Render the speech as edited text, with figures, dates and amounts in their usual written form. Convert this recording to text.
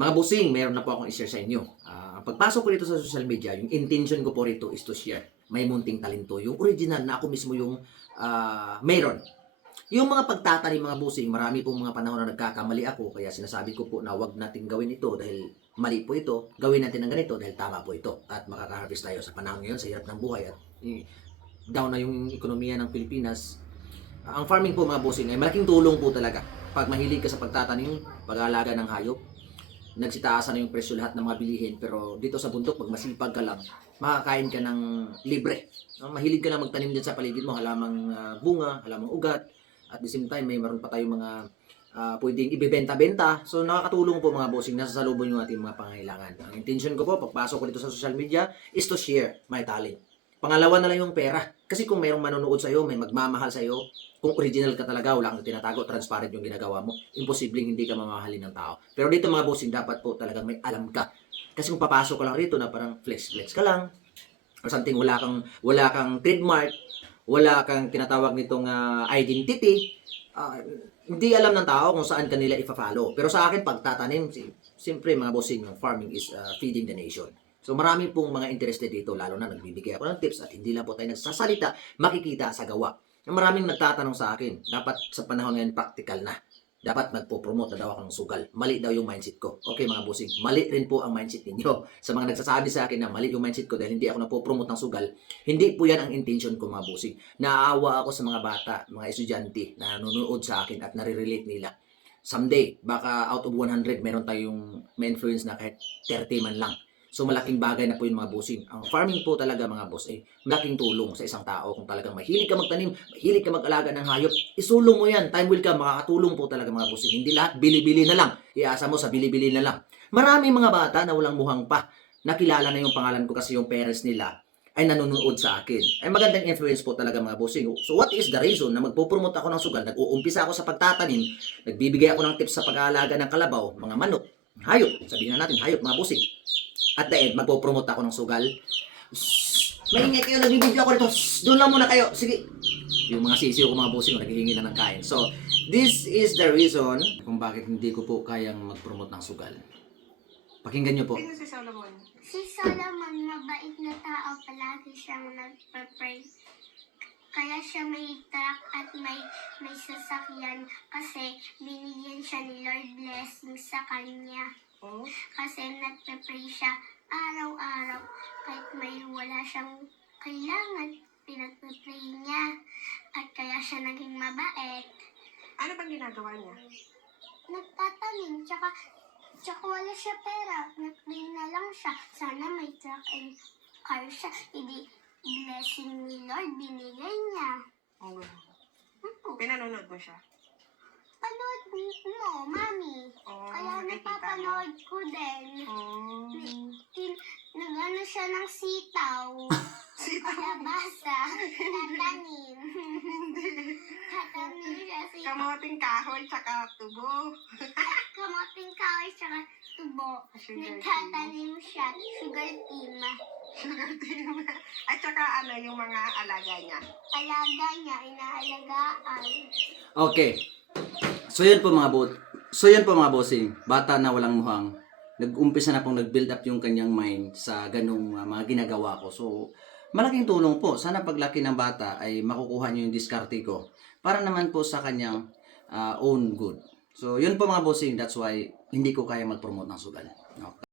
Mga bossing, meron na po akong i-share sa inyo. Ang pagpasok ko dito sa social media, yung intention ko po rito is to share. May munting talento. Yung original na ako mismo yung meron. Yung mga pagtatanim mga bossing, marami pong mga panahon na nagkakamali ako. Kaya sinasabi ko po na wag natin gawin ito dahil mali po ito. Gawin natin ng ganito dahil tama po ito. At makaka-harvest tayo sa panahon ngayon, sa hirap ng buhay. At down na yung ekonomiya ng Pilipinas. Ang farming po mga bossing ay malaking tulong po talaga. Pag mahilig ka sa pagtatanim, pag-aalaga ng hayop, nagsitaasan na yung presyo lahat ng mga bilihin, pero dito sa bundok, pag masipag ka lang, makakain ka ng libre. Mahilig ka lang magtanim din sa paligid mo, halamang bunga, halamang ugat, at the same time, may meron pa tayong mga pwedeng ibebenta-benta. So nakakatulong po mga bossing, nasasalubong yung ating mga pangangailangan. Ang intention ko po, pagpasok ko dito sa social media, is to share my talent. Pangalawa na lang yung pera. Kasi kung mayroong manonood sa'yo, may magmamahal sa'yo, kung original ka talaga, wala kang tinatago, transparent yung ginagawa mo, imposibleng hindi ka mamahalin ng tao. Pero dito mga bossing, dapat po talagang may alam ka. Kasi kung papasok ka lang rito na parang flex-flex ka lang, or something, wala kang trademark, wala kang tinatawag nitong identity, hindi alam ng tao kung saan kanila ifa-follow. Pero sa akin, pagtatanim, siyempre mga bossing, farming is feeding the nation. So marami pong mga interested dito, lalo na nagbibigay ako ng tips at hindi lang po tayo nagsasalita, makikita sa gawa. Maraming nagtatanong sa akin, dapat sa panahon ngayon practical na. Dapat magpo-promote na daw ako ng sugal. Mali daw yung mindset ko. Okay mga bossing, mali rin po ang mindset ninyo. Sa mga nagsasabi sa akin na mali yung mindset ko dahil hindi ako napo-promote ng sugal, hindi po yan ang intention ko mga bossing. Naaawa ako sa mga bata, mga estudyante na nanonood sa akin at nare-relate nila. Someday, baka out of 100, meron tayong may influence na kahit 30 man lang. So malaking bagay na po yung mga bossing. Ang farming po talaga mga boss ay malaking tulong sa isang tao. Kung talagang mahilig ka magtanim, mahilig ka mag-alaga ng hayop, isulong mo yan. Time will come, makakatulong po talaga mga bossing. Hindi lahat bili-bili na lang. Iasa mo sa bili-bili na lang. Maraming mga bata na walang muhang pa. Nakilala na yung pangalan ko kasi yung parents nila ay nanonood sa akin. Ay magandang influence po talaga mga bossing. So what is the reason na magpo-promote ako ng sugal? Nag-uumpisa ako sa pagtatanim, nagbibigay ako ng tips sa pag-aalaga ng kalabaw, mga manok, hayop. Sabihin na natin hayop mga bossing. At the end, magpo-promote ako ng sugal. Maingay kayo, nagbibideo ako dito. Doon lang muna kayo. Sige. Yung mga sisiyo ko mga bossing, naghihingi na ng kain. So, this is the reason kung bakit hindi ko po kayang mag-promote ng sugal. Pakinggan nyo po. Sino si Solomon? Si Solomon, mabait na tao, palagi siyang nagpa-pray. Kaya siya may truck at may sasakyan kasi binigyan siya ni Lord blessing sa kanya. Oh? Kasi nagpa-pray siya araw-araw kahit may wala siyang kailangan, pinagpa-pray niya at kaya siya naging mabait. Ano bang ginagawa niya? Nagtatanim, tsaka wala siya pera, nag-pray na lang siya. Sana may truck and car siya, hindi blessing ni Lord binigay niya. Oh, pinanonood mo siya? Panood mo, Mami. Oh, Kaya nakikita napapanood ko din. Oh. Nag-ano siya ng sitaw. Kalabasa. Tatanim. Tatanim siya sitaw. Kamoting kahoy, tsaka tubo. Kamoting kahoy tsaka tubo. Sugar Nagtatanim siya. Sugar team. Sugar team. At tsaka ano, yung mga alaga niya. Alaga niya, inaalagaan. Okay. So yun po mga bossing, bata na walang muhang, nag-umpisa na pong nag-build up yung kanyang mind sa ganung mga ginagawa ko. So malaking tulong po. Sana paglaki ng bata ay makukuha niyo yung diskarte ko para naman po sa kanyang own good. So yun po mga bossing, that's why hindi ko kaya mag-promote ng sugal. Okay.